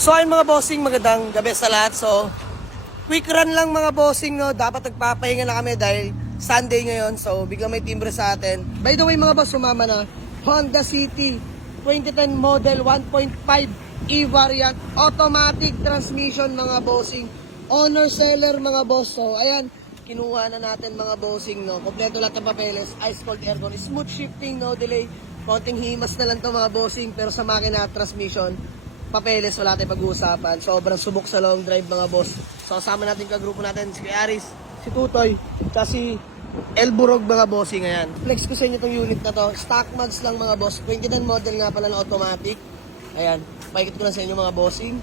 So ayun mga bossing, magandang gabi sa lahat. So quick run lang mga bossing, no. Dapat nagpapahinga na kami dahil Sunday ngayon. So biglang may timbre sa atin. By the way mga boss, sumama na Honda City 2010 model 1.5 E-variant automatic transmission mga bossing. Owner seller mga boss. So ayan, kinuha na natin mga bossing, no. Kompleto lahat ng papeles, ice cold aircon, smooth shifting, no delay. Konting himas na lang to mga bossing, pero sa makina transmission, papeles, wala tayong pag-uusapan. Sobrang subok sa long drive mga boss. So kasama natin kagrupo natin si Aris, si Tutoy, at si Elburog mga bossing. Ayan, flex ko sa inyo itong unit na to. Stock mods lang mga boss. 2010 model nga pala na automatic. Ayan, paikot ko lang sa inyo mga bossing.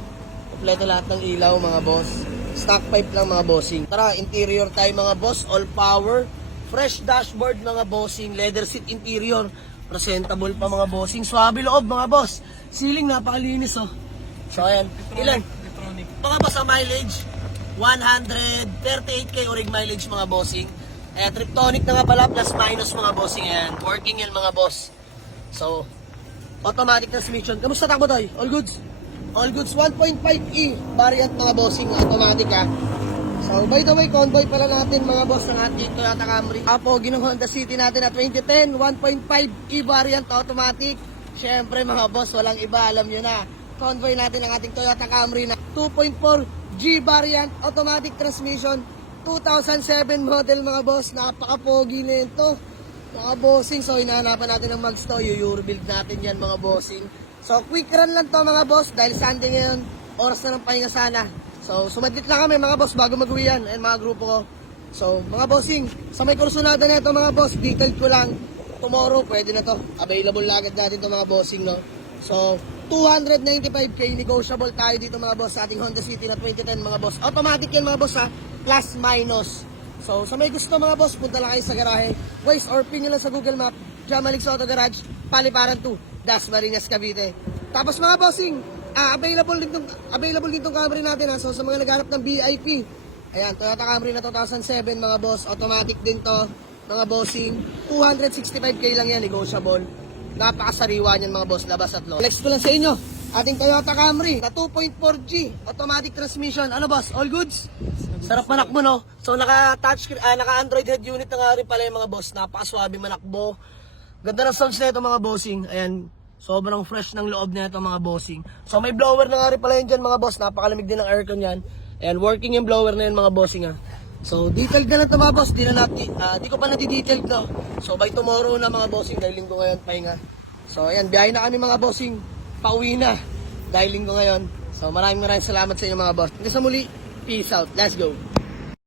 Kompleto lahat ng ilaw mga boss. Stock pipe lang mga bossing. Tara, interior tayo mga boss. All power. Fresh dashboard mga bossing. Leather seat interior. Presentable pa mga bossing. Swabe loob mga boss. Ceiling napakalinis oh. So ayan. Ilan? Mga boss ang mileage. 138k orig mileage mga bossing. Ayan, Triptonic na nga pala. Plus minus mga bossing. Ayan. Working yan mga boss. So, automatic transmission. Kamusta takbo tayo? All goods? All goods. 1.5E variant mga bossing. Automatic ha. So, by the way, convoy pala natin mga boss ng ating Toyota Camry. Apo, ginong Honda City natin na 2010, 1.5 E-variant automatic. Siyempre mga boss, walang iba, alam nyo na. Convoy natin ang ating Toyota Camry na 2.4 G-variant automatic transmission. 2007 model mga boss, napaka-pogi na ito. Mga bossing, so hinahanapan natin ng mags to. Build natin yan mga bossing. So, quick run lang to mga boss dahil Sunday ngayon, oras na ng pahinga sana. So, sumadlit lang kami mga boss bago mag-uwi yan. Ayan mga grupo ko. So, mga bossing, sa may kursunada na ito mga boss, detailed ko lang. Tomorrow, pwede na to. Available na agad natin ito mga bossing, no? So, 295k negotiable tayo dito mga boss sa ating Honda City na 2010 mga boss. Automatic yan mga boss ha, plus minus. So, sa may gusto mga boss, punta lang kayo sa garahe. Waze or pin nyo lang sa Google Map. Jamalix Auto Garage, Paliparan 2, Dasmariñas, Cavite. Tapos mga bossing, available din tong Camry natin ha. So sa mga naghanap ng VIP, ayan, Toyota Camry na 2007 mga boss, automatic din to mga bossing. 265k lang yan, negotiable. Napakasariwa niyan mga boss, labas at loob. Flex ko lang sa inyo, ating Toyota Camry na 2.4G automatic transmission. Ano boss, all goods? Sarap manakbo no. So naka-Android head unit na nga rin pala yung mga boss. Napakaswabe manakbo. Ganda ng sounds na ito mga bossing. Ayan, sobrang fresh ng loob na ito mga bossing. So may blower na nga rin pala yun dyan mga boss. Napakalamig din ng aircon yan. Ayan, working yung blower na yun mga bossing ha. So detailed na lang ito mga boss. Di ko pa nati-detailed no. So by tomorrow na mga bossing. Dahil linggo ngayon, pahinga. So ayan, biyahe na kami mga bossing. Pauwi na. Dahil linggo ngayon. So maraming salamat sa inyo mga boss. Hanggang sa muli, peace out. Let's go.